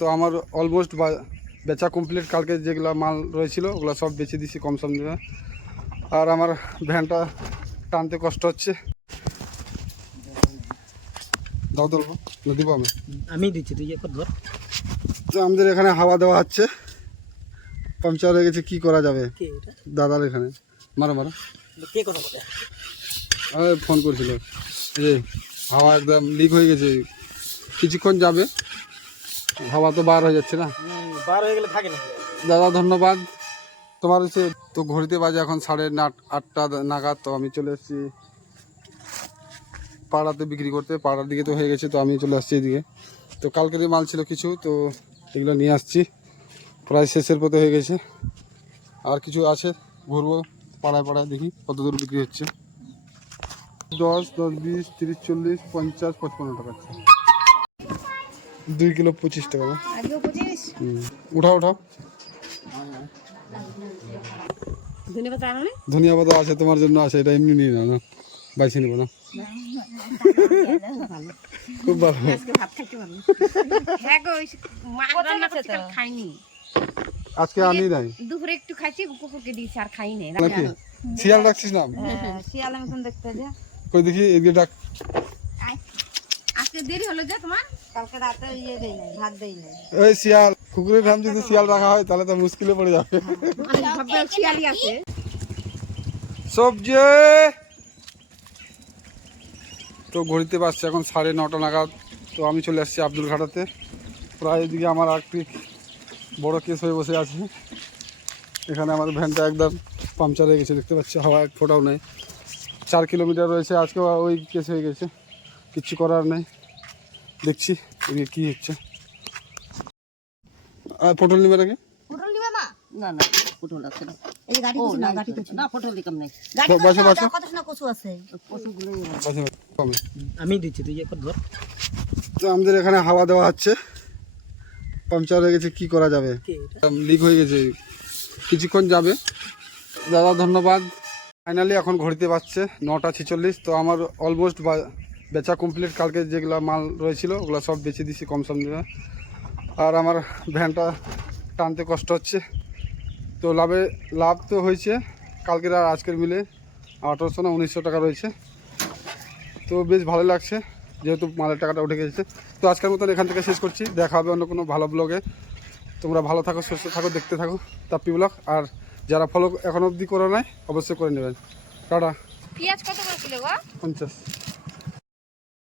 তো আমার অলমোস্ট বেচা কমপ্লিট। কালকে যেগুলো মাল রয়েছিল ওগুলো সব বেচে দিছি কম সম দিয়ে। আর আমার ভ্যানটা টানতে কষ্ট হচ্ছে। দাও তো দিব আমি দিচ্ছি, তুই একবার ধর। তো আমাদের এখানে হাওয়া দেওয়া হচ্ছে, পাংচার হয়ে গেছে, কি করা যাবে? দাদার এখানে মারো মারো। কে কথা বলে? ফোন করছিল, এই হাওয়া একদম লিক হয়ে গেছে, কিছুক্ষণ যাবে, হাওয়া তো বার হয়ে যাচ্ছে না। বার হয়ে গেলে থাকে না। দাদা ধন্যবাদ তোমার। হচ্ছে তো ঘড়িতে বাজে এখন 8:30 নাগাদ। তো আমি চলে এসেছি পাড়াতে বিক্রি করতে, পাড়ার দিকে তো হয়ে গেছে, তো আমি চলে আসছি এদিকে। তো কালকেরই মাল ছিল কিছু, তো এগুলো নিয়ে আসছি, প্রায় শেষের পথে হয়ে গেছে। আর কিছু আছে, ঘুরবো পাড়ায় পাড়ায়, দেখি কত দূর বিক্রি হচ্ছে। 10, 20, 30, 40, 50, 55 টাকা। 2 কিলো 25 টাকা। উঠাও উঠাও। ধনিয়া পাতা আছে তোমার জন্য, আছে, এটা এমনি নিয়ে নাও না, বাইসে নেবো না। খুব ভালো। আজকে আনি নাই, দুপুরে একটু খাইছি, কুকুরকে দিয়েছি, আর খাই নাই। নাকি শিয়াল রাখছিস নাম? শিয়াল আমি কোন দেখতে যা কই দেখি, এদিকে ডাক। আজকে দেরি হলো যে তোমার, কালকে রাতে ইয়ে দেই নাই, ভাত দেই নাই। এই শিয়াল, কুকুরের নাম যদি শিয়াল রাখা হয় তাহলে তো মুশকিলে পড়ে যাবে। শিয়ালি আছে সবজি। তো ঘড়িতে বাজছে এখন 9:30 নাগাদ। তো আমি চলে আসছি আব্দুল ঘাটাতে। প্রায় এদিকে আমার আরেকটি বড় কেস হয়ে বসে আছে। এখানে আমার ভ্যানটা একদম পাংচার হয়ে গেছে, দেখতে পাচ্ছি, হাওয়া এক ফোটাও নেই। 4 কিলোমিটার রয়েছে, আজকে ওই কেস হয়ে গেছে, কিচ্ছু করার নেই। দেখছি এদিকে কী হচ্ছে। আর পটল নেবে নাকি? পটল নিবে মা? না না, পটল আছে না। এই যে গাড়ি কিছু না, গাড়ি কিছু না, পটল দিকম নাই। গাড়ি বাসে বাসে কত না কচু আছে, কচুগুলো বাসে কমে। আমি দিচ্ছি, তুই একবার ধর। তো আমাদের এখানে হাওয়া দেওয়া হচ্ছে, পাংচার হয়ে গেছে, কি করা যাবে? লিক হয়ে গেছে, কিছুক্ষণ যাবে। দাদা ধন্যবাদ। ফাইনালি এখন ঘড়িতে বাজছে 9:46। তো আমার অলমোস্ট বেচা কমপ্লিট। কালকে যেগুলো মাল রয়েছিল ওগুলো সব বেচে দিছি কম সম দিয়ে। আর আমার ভ্যানটা টানতে কষ্ট হচ্ছে। তো লাভ তো হয়েছে কালকের আর আজকের মিলে 1800 না 1900 টাকা রয়েছে। তো বেশ ভালো লাগছে, যেহেতু মালের টাকাটা উঠে গেছে। তো আজকের মতন এখান থেকে শেষ করছি, দেখা হবে অন্য কোনো ভালো ব্লগে। তোমরা ভালো থাকো, সুস্থ থাকো, দেখতে থাকো তাপ্পি ব্লগ। আর যারা ফলো এখন অবধি করে নাই অবশ্যই করে নেবেন। টাটা। পেঁয়াজ কত করে কিলো গো? 50।